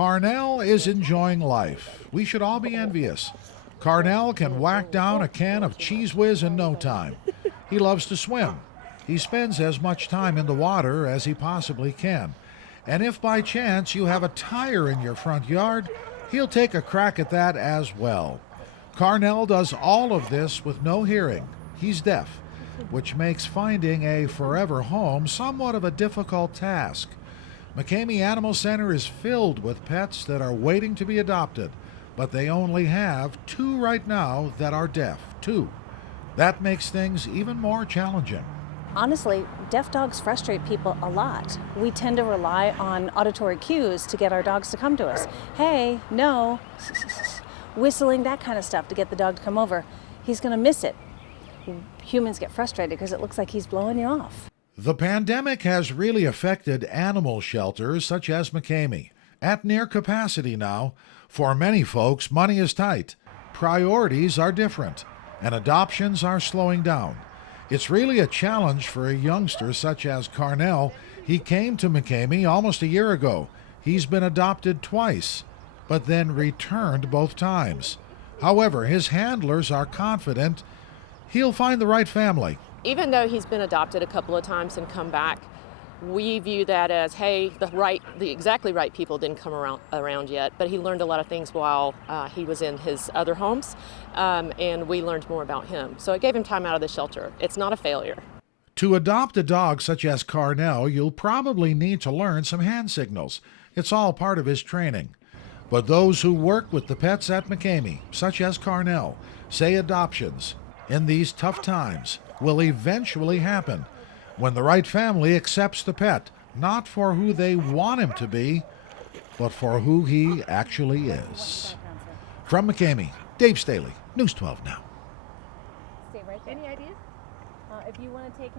Carnell is enjoying life. We should all be envious. Carnell can whack down a can of Cheese Whiz in no time. He loves to swim. He spends as much time in the water as he possibly can. And if by chance you have a tire in your front yard, he'll take a crack at that as well. Carnell does all of this with no hearing. He's deaf, which makes finding a forever home somewhat of a difficult task. McCamey Animal Center is filled with pets that are waiting to be adopted, but they only have 2 right now that are deaf. 2. That makes things even more challenging. Honestly, deaf dogs frustrate people a lot. We tend to rely on auditory cues to get our dogs to come to us. Hey, no, whistling, that kind of stuff to get the dog to come over. He's going to miss it. Humans get frustrated because it looks like he's blowing you off. The pandemic has really affected animal shelters such as McCamey. At near capacity now, for many folks, money is tight. Priorities are different, and adoptions are slowing down. It's really a challenge for a youngster such as Carnell. He came to McCamey almost a year ago. He's been adopted twice, but then returned both times. However, his handlers are confident he'll find the right family. Even though he's been adopted a couple of times and come back, we view that as, hey, the exactly right people didn't come around yet, but he learned a lot of things while he was in his other homes, and we learned more about him. So it gave him time out of the shelter. It's not a failure. To adopt a dog such as Carnell, you'll probably need to learn some hand signals. It's all part of his training. But those who work with the pets at McCamey, such as Carnell, say adoptions in these tough times will eventually happen when the right family accepts the pet, not for who they want him to be, but for who he actually is. From McCamey, Dave Staley, News 12 Now. Stay right there. Any ideas? If you want to take him